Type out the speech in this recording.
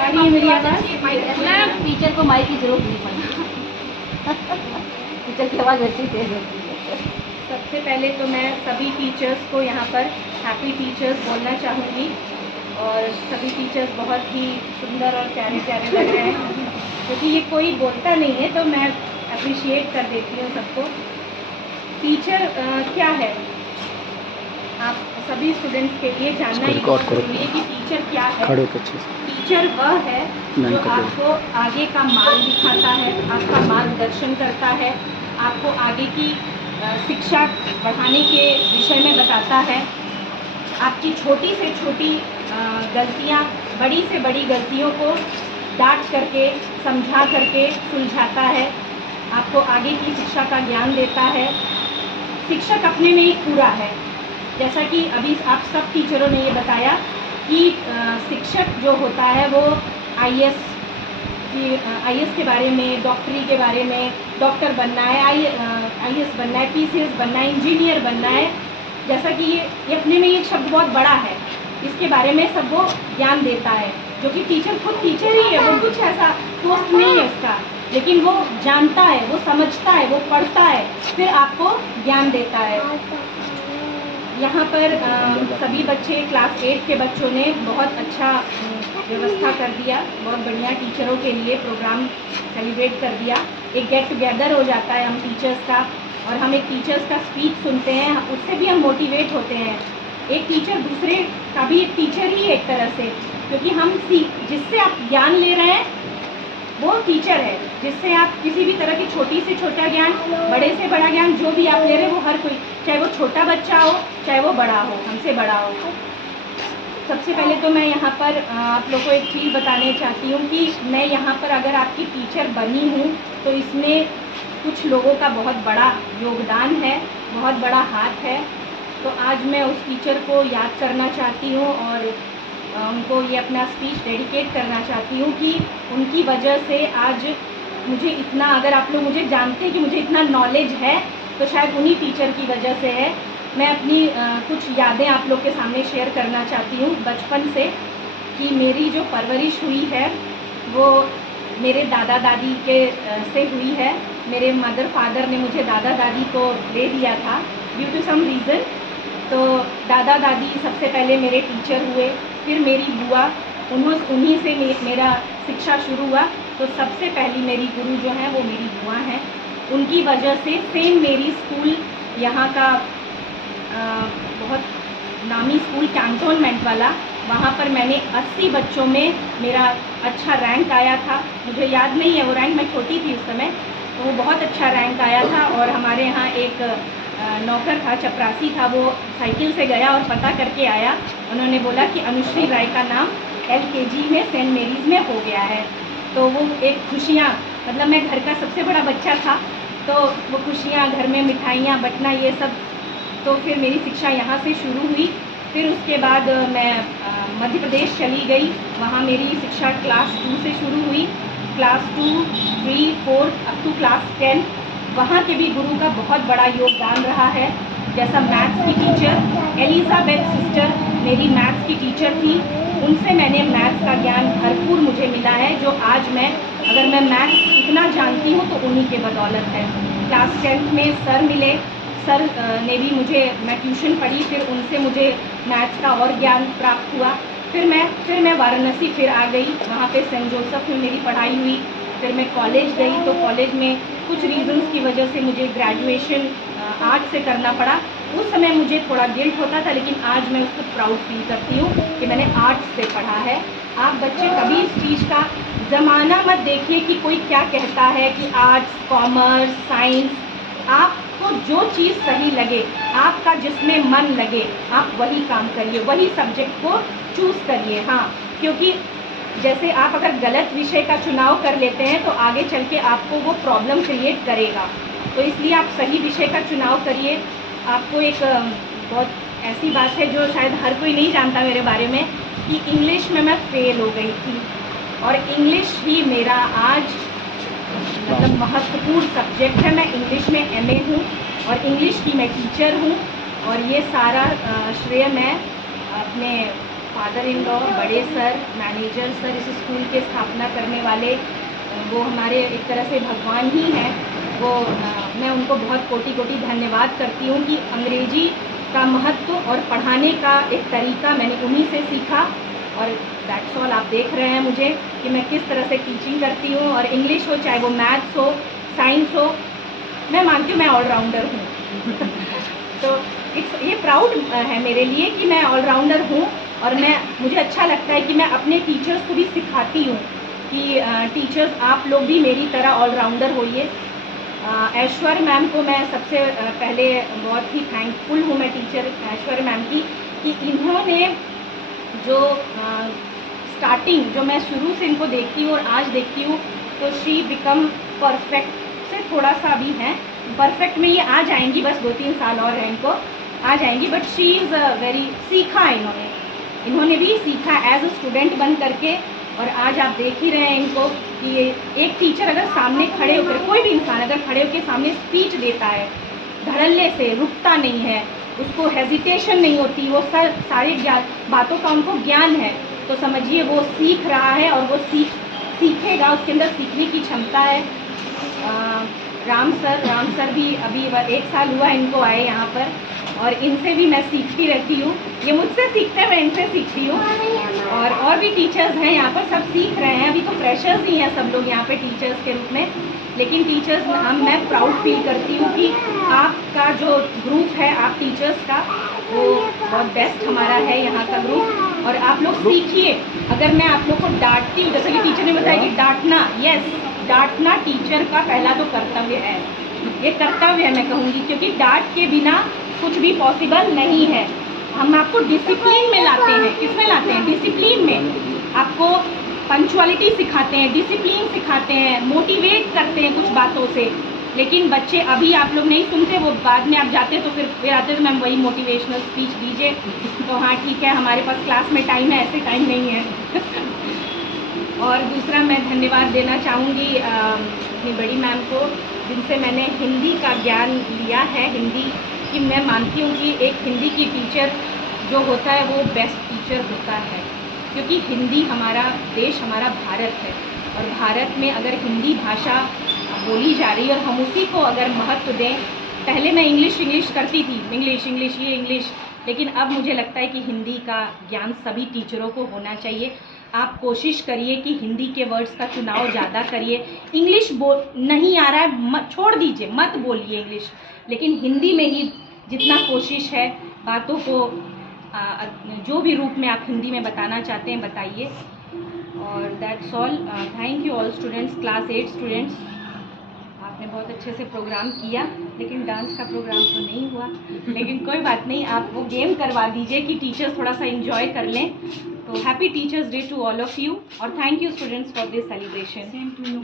मेरी आवाज़ टीचर को माइक की जरूरत नहीं पड़ी। टीचर की आवाज़ वैसी तेज होती है। सबसे पहले तो मैं सभी टीचर्स को यहाँ पर हैप्पी टीचर्स बोलना चाहूँगी और सभी टीचर्स बहुत ही सुंदर और प्यारे प्यारे लग रहे हैं, क्योंकि ये कोई बोलता नहीं है तो मैं अप्रिशिएट कर देती हूँ सबको। टीचर क्या है, आप सभी स्टूडेंट्स के लिए जानना ये बहुत जरूरी है कि टीचर क्या है। टीचर वह है जो आपको आगे का मार्ग दिखाता है, आपका मार्गदर्शन करता है, आपको आगे की शिक्षा बढ़ाने के विषय में बताता है, आपकी छोटी से छोटी गलतियाँ, बड़ी से बड़ी गलतियों को डांट करके, समझा करके सुलझाता है, आपको आगे की शिक्षा का ज्ञान देता है। शिक्षक अपने में ही पूरा है, जैसा कि अभी आप सब टीचरों ने ये बताया कि शिक्षक जो होता है वो आईएएस के बारे में, डॉक्टरी के बारे में, डॉक्टर बनना है, आईएएस बनना है, पीसीएस बनना है, इंजीनियर बनना है। जैसा कि ये अपने में ये शब्द बहुत बड़ा है, इसके बारे में सब वो ज्ञान देता है, जो कि टीचर खुद टीचर ही है, वो कुछ ऐसा पोस्ट नहीं है उसका, लेकिन वो जानता है, वो समझता है, वो पढ़ता है, फिर आपको ज्ञान देता है। यहाँ पर सभी बच्चे क्लास 8 के बच्चों ने बहुत अच्छा व्यवस्था कर दिया, बहुत बढ़िया टीचरों के लिए प्रोग्राम सेलिब्रेट कर दिया। एक गेट टुगेदर हो जाता है हम टीचर्स का, और हम एक टीचर्स का स्पीच सुनते हैं, उससे भी हम मोटिवेट होते हैं। एक टीचर दूसरे का भी एक टीचर ही एक तरह से, क्योंकि हम जिससे आप ज्ञान ले रहे हैं वो टीचर है, जिससे आप किसी भी तरह की छोटी से छोटा ज्ञान, बड़े से बड़ा ज्ञान जो भी आप ले रहे हैं, वो हर कोई, चाहे वो छोटा बच्चा हो, चाहे वो बड़ा हो, हमसे बड़ा हो। सबसे पहले तो मैं यहाँ पर आप लोगों को एक चीज़ बताने चाहती हूँ कि मैं यहाँ पर अगर आपकी टीचर बनी हूँ तो इसमें कुछ लोगों का बहुत बड़ा योगदान है, बहुत बड़ा हाथ है। तो आज मैं उस टीचर को याद करना चाहती हूँ और उनको ये अपना स्पीच डेडिकेट करना चाहती हूँ कि उनकी वजह से आज मुझे इतना, अगर आप लोग मुझे जानते हैं कि मुझे इतना नॉलेज है तो शायद उन्हीं टीचर की वजह से है। मैं अपनी कुछ यादें आप लोग के सामने शेयर करना चाहती हूँ बचपन से, कि मेरी जो परवरिश हुई है वो मेरे दादा दादी के से हुई है। मेरे मदर फादर ने मुझे दादा दादी को दे दिया था ड्यू टू सम रीज़न। तो दादा दादी सबसे पहले मेरे टीचर हुए, फिर मेरी बुआ, उन्हीं से मेरा शिक्षा शुरू हुआ। तो सबसे पहली मेरी गुरु जो हैं वो मेरी बुआ हैं, उनकी वजह से सेंट मेरी स्कूल यहाँ का बहुत नामी स्कूल कैंटोनमेंट वाला, वहाँ पर मैंने 80 बच्चों में मेरा अच्छा रैंक आया था। मुझे याद नहीं है वो रैंक, मैं छोटी थी उस समय, तो वो बहुत अच्छा रैंक आया था। और हमारे यहाँ एक नौकर था, चपरासी था, वो साइकिल से गया और पता करके आया। उन्होंने बोला कि अनुश्री राय का नाम LKG में सेंट मेरीज़ में हो गया है। तो वो एक खुशियाँ, मतलब मैं घर का सबसे बड़ा बच्चा था, तो वो खुशियाँ, घर में मिठाइयाँ बंटना, ये सब। तो फिर मेरी शिक्षा यहाँ से शुरू हुई। फिर उसके बाद मैं मध्य प्रदेश चली गई, वहाँ मेरी शिक्षा क्लास 2 से शुरू हुई। क्लास 2, 3, 4 अप टू क्लास 10 वहाँ के भी गुरु का बहुत बड़ा योगदान रहा है। जैसा मैथ्स की टीचर एलिजाबेथ सिस्टर मेरी मैथ्स की टीचर थी, उनसे मैंने मैथ्स का ज्ञान भरपूर मुझे मिला है, जो आज मैं, अगर मैं मैथ्स इतना जानती हूँ तो उन्हीं के बदौलत है। क्लास 10th में सर मिले, सर ने भी मुझे, मैं ट्यूशन पढ़ी, फिर उनसे मुझे मैथ्स का और ज्ञान प्राप्त हुआ। फिर मैं वाराणसी फिर आ गई, वहाँ पे सेंट जोसेफ में मेरी पढ़ाई हुई। फिर मैं कॉलेज गई, तो कॉलेज में कुछ रीज़न्स की वजह से मुझे ग्रेजुएशन आर्ट से करना पड़ा। उस समय मुझे थोड़ा गिल्ट होता था, लेकिन आज मैं उसको प्राउड फील करती हूँ कि मैंने आर्ट्स से पढ़ा है। आप बच्चे कभी इस चीज़ का ज़माना मत देखिए कि कोई क्या कहता है कि आर्ट्स, कॉमर्स, साइंस, आपको जो चीज़ सही लगे, आपका जिसमें मन लगे, आप वही काम करिए, वही सब्जेक्ट को चूज़ करिए। हाँ, क्योंकि जैसे आप अगर गलत विषय का चुनाव कर लेते हैं तो आगे चल के आपको वो प्रॉब्लम क्रिएट करेगा। तो इसलिए आप सही विषय का चुनाव करिए। आपको एक बहुत ऐसी बात है जो शायद हर कोई नहीं जानता मेरे बारे में, कि इंग्लिश में मैं फेल हो गई थी, और इंग्लिश ही मेरा आज मतलब महत्वपूर्ण सब्जेक्ट है। मैं इंग्लिश में MA हूँ और इंग्लिश की मैं टीचर हूँ, और ये सारा श्रेय मैं अपने फादर इन लॉ, बड़े सर, मैनेजर सर, इस स्कूल के स्थापना करने वाले, वो हमारे एक तरह से भगवान ही हैं। वो मैं उनको बहुत कोटि कोटि धन्यवाद करती हूँ कि अंग्रेजी का महत्व और पढ़ाने का एक तरीका मैंने उन्हीं से सीखा। और दैट्स ऑल। आप देख रहे हैं मुझे कि मैं किस तरह से टीचिंग करती हूँ, और इंग्लिश हो, चाहे वो मैथ्स हो, साइंस हो, मैं मानती हूँ मैं ऑलराउंडर हूँ। तो ये प्राउड है मेरे लिए कि मैं ऑलराउंडर हूँ। और मुझे अच्छा लगता है कि मैं अपने टीचर्स को भी सिखाती हूँ कि टीचर्स आप लोग भी मेरी तरह ऑलराउंडर होइए। ऐश्वर्य मैम को मैं सबसे पहले बहुत ही थैंकफुल हूँ मैं टीचर ऐश्वर्य मैम की, कि इन्होंने जो स्टार्टिंग, जो मैं शुरू से इनको देखती हूँ और आज देखती हूँ, तो शी बिकम परफेक्ट से थोड़ा सा भी हैं, परफेक्ट में ये आ जाएंगी, बस 2-3 साल और हैं इनको, आ जाएंगी। बट शी इज़ वेरी, सीखा इन्होंने भी सीखा एज अ स्टूडेंट बन करके। और आज आप देख ही रहे हैं इनको कि एक टीचर अगर सामने खड़े होकर, कोई भी इंसान अगर खड़े होकर सामने स्पीच देता है, धड़ल्ले से, रुकता नहीं है, उसको हेजिटेशन नहीं होती, वो सारे बातों का उनको ज्ञान है, तो समझिए वो सीख रहा है और वो सीखेगा, उसके अंदर सीखने की क्षमता है। राम सर भी अभी 1 साल हुआ इनको आए यहाँ पर, और इनसे भी मैं सीखती रहती हूँ। ये मुझसे सीखते हैं, मैं इनसे सीखती हूँ। और भी टीचर्स हैं यहाँ पर, सब सीख रहे हैं। अभी तो फ्रेशर्स ही हैं सब लोग यहाँ पे टीचर्स के रूप में, लेकिन टीचर्स मैं प्राउड फील करती हूँ कि आपका जो ग्रुप है, आप टीचर्स का, वो बहुत बेस्ट हमारा है यहाँ का ग्रुप। और आप लोग सीखिए। अगर मैं आप लोग को डांटती हूँ, जैसे कि टीचर ने बताया कि डांटना, यस, डांटना टीचर का पहला तो कर्तव्य है, ये कर्तव्य है मैं कहूँगी, क्योंकि डांट के बिना कुछ भी पॉसिबल नहीं है। हम आपको डिसिप्लिन में लाते हैं, किसमें लाते हैं? डिसिप्लिन में। आपको पंक्चुअलिटी सिखाते हैं, डिसिप्लिन सिखाते हैं, मोटिवेट करते हैं कुछ बातों से। लेकिन बच्चे अभी आप लोग नहीं सुनते, वो बाद में आप जाते तो फिर आते तो मैम वही मोटिवेशनल स्पीच दीजिए, तो हाँ ठीक है, हमारे पास क्लास में टाइम है, ऐसे टाइम नहीं है। और दूसरा मैं धन्यवाद देना चाहूँगी अपनी बड़ी मैम को, जिनसे मैंने हिंदी का ज्ञान लिया है। हिंदी की मैं मानती हूँ कि एक हिंदी की टीचर जो होता है वो बेस्ट टीचर होता है, क्योंकि हिंदी हमारा देश, हमारा भारत है, और भारत में अगर हिंदी भाषा बोली जा रही है और हम उसी को अगर महत्व दें। पहले मैं इंग्लिश करती थी, इंग्लिश, लेकिन अब मुझे लगता है कि हिंदी का ज्ञान सभी टीचरों को होना चाहिए। आप कोशिश करिए कि हिंदी के वर्ड्स का चुनाव ज़्यादा करिए। इंग्लिश नहीं आ रहा है, छोड़ दीजिए, मत बोलिए इंग्लिश, लेकिन हिंदी में ही जितना कोशिश है बातों को जो भी रूप में आप हिंदी में बताना चाहते हैं बताइए। और that's all. Thank you all students, class 8 students. आपने बहुत अच्छे से प्रोग्राम किया, लेकिन डांस का प्रोग्राम तो नहीं हुआ, लेकिन कोई बात नहीं, आप वो गेम करवा दीजिए कि टीचर्स थोड़ा सा एंजॉय कर लें। तो happy teachers day to all of you, और thank you students for this celebration.